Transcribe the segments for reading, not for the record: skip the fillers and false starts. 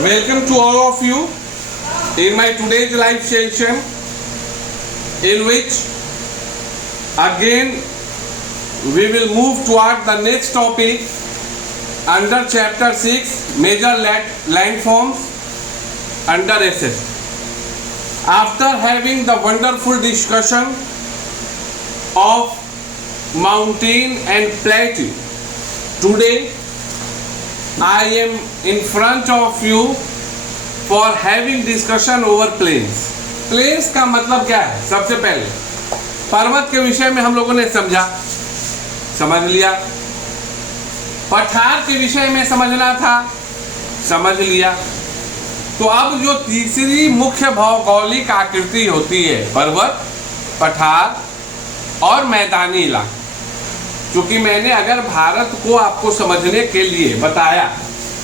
Welcome to all of you in my today's live session, in which again we will move toward the next topic under chapter 6, major landforms under SS. After having the wonderful discussion of mountain and plateau, today I am in front of you for having discussion over plains. Plains का मतलब क्या है? सबसे पहले पर्वत के विषय में हम लोगों ने समझ लिया। पठार के विषय में समझना था, समझ लिया। तो अब जो तीसरी मुख्य भौगोलिक आकृति होती है पर्वत, पठार और मैदानी इलाका, क्योंकि मैंने अगर भारत को आपको समझने के लिए बताया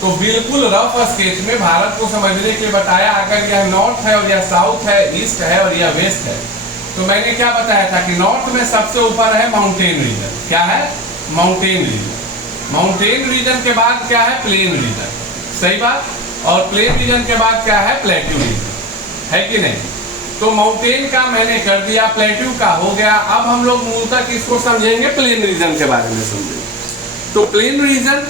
तो बिल्कुल रफ स्केच में भारत को समझने के लिए बताया, अगर यह नॉर्थ है और यह साउथ है, ईस्ट है और यह वेस्ट है, तो मैंने क्या बताया था कि नॉर्थ में सबसे ऊपर है माउंटेन रीजन। क्या है? Mountain region. माउंटेन रीजन के बाद क्या है? Plain region. सही बात। और प्लेन रीजन के बाद क्या है? प्लेट्यू रीजन, है कि नहीं? तो माउंटेन का मैंने कर दिया, प्लेट्यू का हो गया। अब हम लोग मूलतः किसको समझेंगे? प्लेन रीजन के बारे में समझेंगे। तो plain region,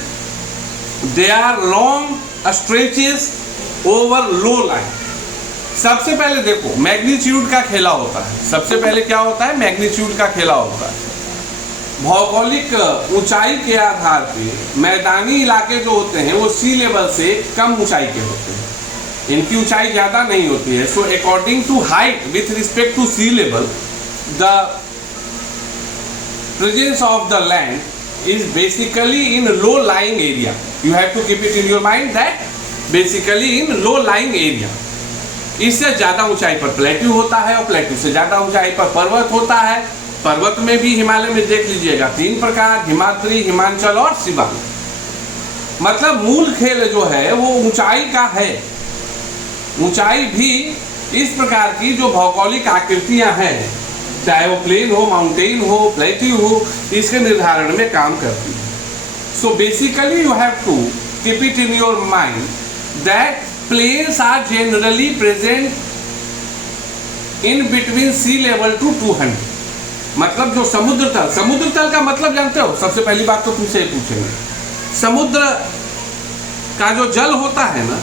they are long stretches over low line. सबसे पहले देखो मैग्नीट्यूड का खेला होता है। सबसे पहले क्या होता है? मैग्नीट्यूड का खेला होता है। भौगोलिक ऊंचाई के आधार पे मैदानी इलाके जो होते हैं वो सी लेवल से कम ऊंचाई के होते हैं, इनकी ऊंचाई ज्यादा नहीं होती है। So according to height with respect to sea level, the presence of the land is basically in low lying area. You have to keep it in your mind that basically in low lying area. इससे ज्यादा ऊंचाई पर plateau होता है और plateau से ज्यादा ऊंचाई पर पर्वत होता है। पर्वत में भी हिमालय में देख लीजिएगा 3 प्रकार, हिमाद्री, हिमांचल और शिवांग। मतलब मूल खेल जो है वो ऊंचाई का है। ऊंचाई भी इस प्रकार की जो भौगोलिक आकृतियां हैं, चाहे वो प्लेन हो, माउंटेन हो, प्लेट्यू हो, इसके निर्धारण में काम करती है। So basically you have to keep it in your mind that plains are generally present in between sea level to 200। मतलब जो समुद्र तल का मतलब जानते हो? सबसे पहली बात तो तुमसे पूछेंगे, समुद्र का जो जल होता है ना,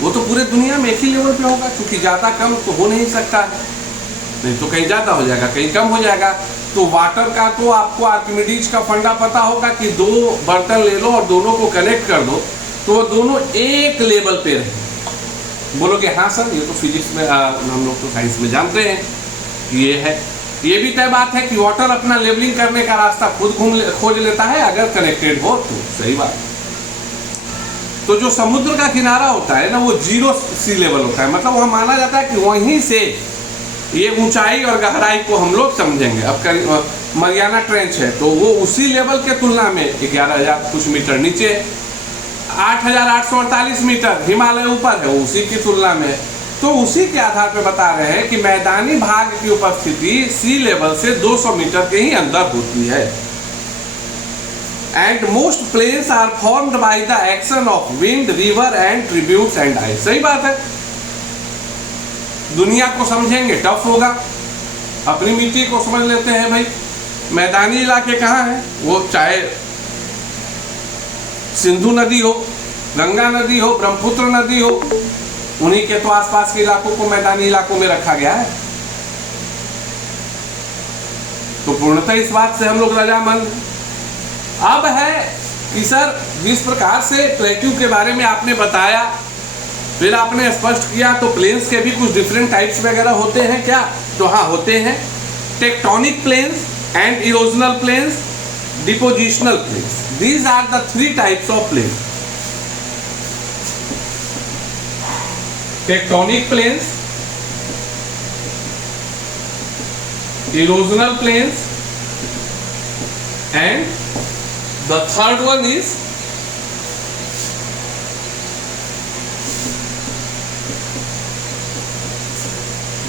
वो तो पूरे दुनिया में एक ही लेवल पे होगा, क्योंकि ज़्यादा कम तो हो नहीं सकता है। नहीं तो कहीं ज़्यादा हो जाएगा, कहीं कम हो जाएगा। तो वाटर का तो आपको आर्किमिडीज का फंडा पता होगा कि 2 बर्तन ले लो और दोनों को कनेक्ट कर दो तो वो दोनों एक लेवल पे रहे। बोलोगे हाँ सर, ये तो फिजिक्स में हम लोग तो साइंस में जानते हैं कि ये है। ये भी तय बात है कि वाटर अपना लेवलिंग करने का रास्ता खुद खोज लेता है अगर कनेक्टेड हो तो। सही बात। तो जो समुद्र का किनारा होता है ना, वो 0 सी लेवल होता है। मतलब वह माना जाता है कि वहीं से ये ऊंचाई और गहराई को हम लोग समझेंगे। अब मरियाना ट्रेंच है तो वो उसी लेवल के तुलना में 11,000 कुछ मीटर नीचे, 8,848 मीटर हिमालय ऊपर है, वो उसी की तुलना में। तो उसी के आधार पर बता रहे हैं कि मैदानी भाग की उपस्थिति सी लेवल से 200 मीटर के ही अंदर होती है। And most plains are formed by the action of wind, river and tributes and ice. सही बात है। दुनिया को समझेंगे टफ होगा, अपनी मिट्टी को समझ लेते हैं भाई। मैदानी इलाके कहाँ हैं? वो चाहे सिंधु नदी हो, गंगा नदी हो, ब्रह्मपुत्र नदी हो, उन्हीं के तो आसपास के इलाकों को मैदानी इलाकों में रखा गया है। तो पूर्णतः इस बात से हम लोग रजामंद। अब है कि सर जिस प्रकार से प्लेट्यू के बारे में आपने बताया, फिर आपने स्पष्ट किया, तो प्लेन्स के भी कुछ डिफरेंट टाइप्स वगैरह होते हैं क्या? तो हाँ, होते हैं। Tectonic plains and erosional plains, depositional plains. These are the 3 types of plains. Tectonic plains, erosional plains, and the third one is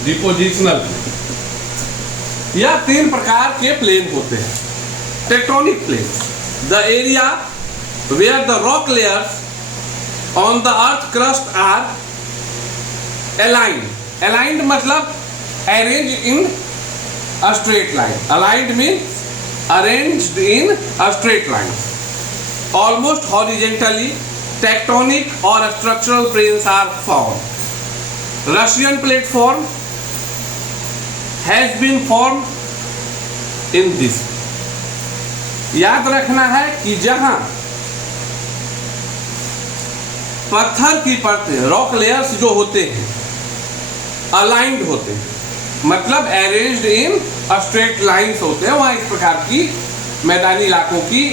depositional. यह 3 प्रकार के प्लेन होते हैं। Tectonic plains, the area where the rock layers on the earth crust are aligned. Aligned मतलब arrange in a straight line. Aligned means arranged in a straight line, almost horizontally. Tectonic or structural planes are formed. Russian platform has been formed in this. याद रखना है कि जहां पत्थर की परतें, rock layers जो होते हैं, अलाइंड होते हैं, मतलब अरेंज्ड इन स्ट्रेट लाइंस होते हैं, वहां इस प्रकार की मैदानी इलाकों की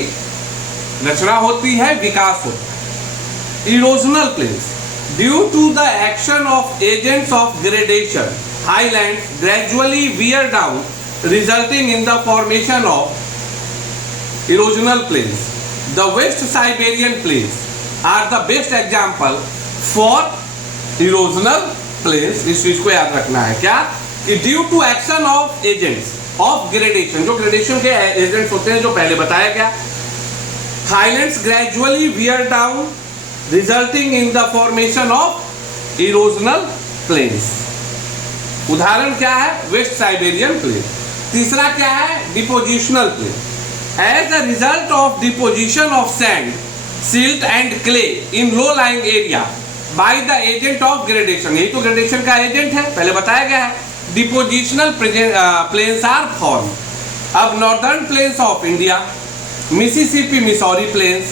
रचना होती है, विकास होता है. Erosional plains, due to the action of agents of gradation, highlands gradually wear down resulting in the formation of erosional plains. The west Siberian plains are the best example for erosional plains. इस चीज को याद रखना है क्या कि due to action of agents of gradation, जो gradation के एजेंट्स होते हैं जो पहले बताया गया, highlands gradually wear down resulting in the formation of erosional plains. उदाहरण क्या है? West Siberian plain. तीसरा क्या है? Depositional plain. As a result of deposition of sand, silt and clay in low lying area by the agent of gradation. यही तो gradation का agent है, पहले बताया गया है. Depositional plains are form. अब northern plains of India, Mississippi Missouri plains,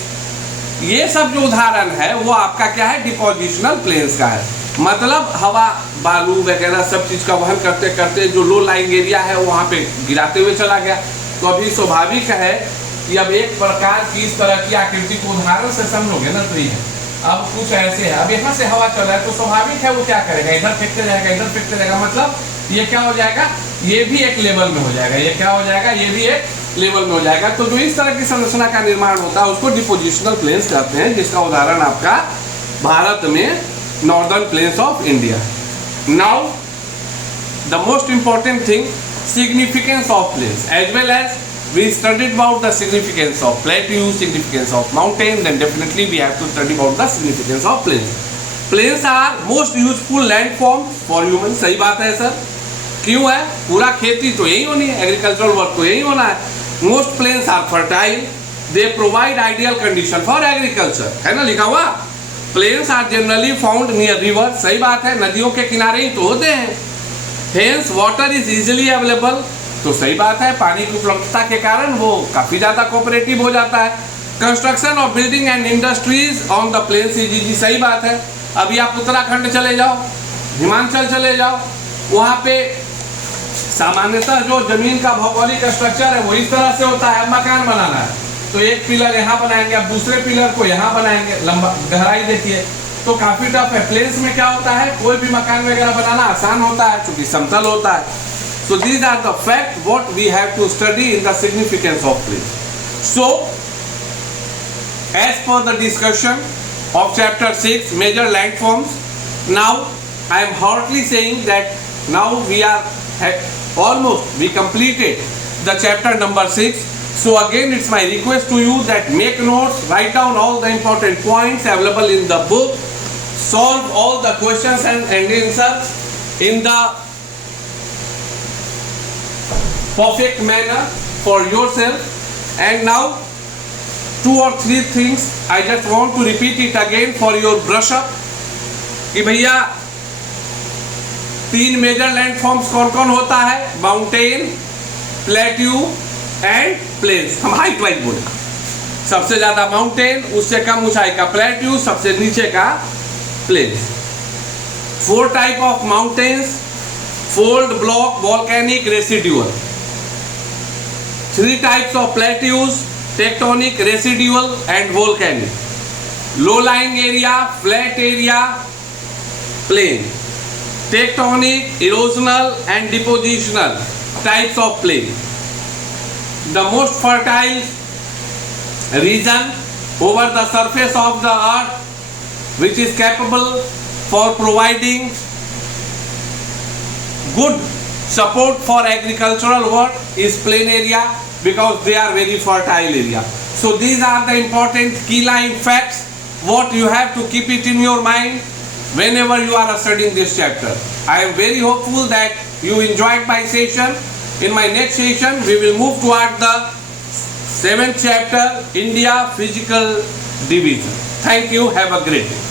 ये सब जो उदाहरण है वो आपका क्या है? डिपोजिशनल प्लेन्स का है. मतलब हवा, बालू वगैरह सब चीज का वहन करते करते जो लो लाइंग एरिया है वहां पे गिराते हुए चला गया. तो अभी स्वाभाविक है कि अब एक प्रकार की इस तरह की आकृति को उदाहरण से समझोगे ना, तो ये अब कुछ ऐसे है. अब यहाँ से हवा चल रहा है तो स्वाभाविक है वो क्या करेगा? इधर फेंकते जाएगा, इधर फेंकते जाएगा. मतलब ये क्या हो जाएगा? ये भी एक लेवल में हो जाएगा. ये क्या हो जाएगा? ये भी एक लेवल में हो जाएगा. तो जो इस तरह की संरचना का निर्माण होता है उसको डिपोजिशनल प्लेन्स कहते हैं, जिसका उदाहरण आपका भारत में northern plains of India. Now the most important thing, significance of plains. As well as we studied about the significance of plateau, significance of mountain, then definitely we have to study about the significance of plains. Plains are most useful landforms for humans. सही बात है sir. क्यों है? पूरा खेती तो यही होनी है, एग्रीकल्चरल वर्क तो यही होना है. Most plains are fertile. They provide ideal condition for agriculture. है ना लिखा हुआ? Plains are generally found near rivers. सही बात है, नदियों के किनारे ही तो होते हैं. Hence water is easily available. तो सही बात है, पानी की उपलब्धता के कारण वो काफी ज्यादा कोऑपरेटिव हो जाता है. Construction of building and industries on the plains is easy. सही बात है. अभी आप उत्तराखंड चले जाओ, हिमाचल चले जाओ, वहाँ पे सामान्यतः जो जमीन का भौगोलिक स्ट्रक्चर है वो इस तरह से होता है. मकान बनाना है तो एक पिलर यहाँ बनाएंगे, अब दूसरे पिलर को यहाँ बनाएंगे. लंबा गहराई देखिए तो काफी टफ है. प्लेन्स में क्या होता है? कोई भी मकान वगैरह बनाना आसान होता है क्योंकि समतल होता है. So these are the facts what we have to study in the significance of plains. So as per the discussion of chapter 6 major landforms, now I am hardly saying that now we are we completed the chapter number 6. So again it's my request to you that make notes, write down all the important points available in the book, solve all the questions and answers in the perfect manner for yourself. And now 2 or 3 things I just want to repeat it again for your brush up कि भैया 3 major landforms कौन कौन होता है? Mountain, plateau and plains. हम height wise बोले, सबसे ज्यादा माउंटेन, उससे कम ऊंचाई का प्लेट्यू, सबसे नीचे का plains. 4 type of mountains: fold, block, volcanic, residual. 3 types of plateaus: tectonic, residual and volcanic. Low-lying area, flat area, plain. Tectonic, erosional and depositional types of plain. The most fertile region over the surface of the earth which is capable for providing good support for agricultural work is plain area because they are very fertile area. So these are the important key line facts what you have to keep it in your mind whenever you are studying this chapter. I am very hopeful that you enjoyed my session. In my next session, we will move toward the 7th chapter, India Physical Division. Thank you. Have a great day.